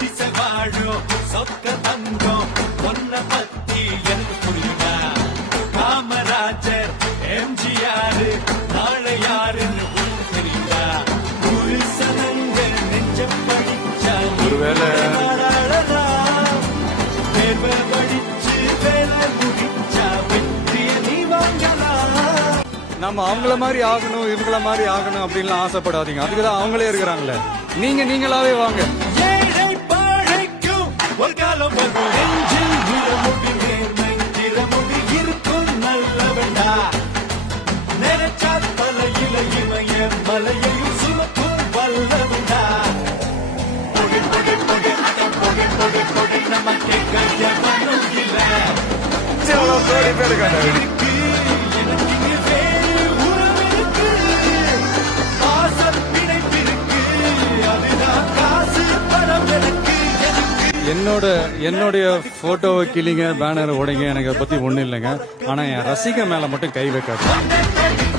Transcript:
குடிசை வாழும் சொக்க தங்கம் ஒன்ன பத்தி எனக்கு புரியுதா? காமராஜர் எம்ஜிஆர் நாளை யாருன்னு உனக்கு தெரியுதா? புருஷனங்க நெஞ்ச படிச்சா ஒருவேளை தேர்வை படிச்சு வேலை முடிச்சா வெற்றிய நீ வாங்கலாம். நம்ம அவங்கள மாதிரி ஆகணும் இவங்கள மாதிரி ஆகணும் அப்படின்லாம் ஆசைப்படாதீங்க. அதுக்குதான் அவங்களே இருக்கிறாங்களே. நீங்களாவே வாங்க. ஏழை பாழைக்கும் ஒரு காலம் வரும். நெஞ்சில் நிறமுடி நேர்மைந்திரமுடி இருக்கும் நல்லவண்டா. நினைச்சா தலையில இமய மலையையும் சுமக்கும் வல்லவண்டா. பொடி பொடி பொடி அடம் பொடி பொடி பொடி நமக்கு கைய மனம் இல்ல. இருக்கு எனக்கு இங்கு வேறு உறவு இருக்கு. ஆசை பிணைப்பிருக்கு. அதுதான் காசு பணம் எனக்கு என்னுடைய போட்டோவை கிளிங்க பேனர் உடைங்க எனக்கு அதை பத்தி ஒண்ணும் இல்லைங்க. ஆனா என் ரசிகை மேல மட்டும் கை வைக்காது. எனக்கு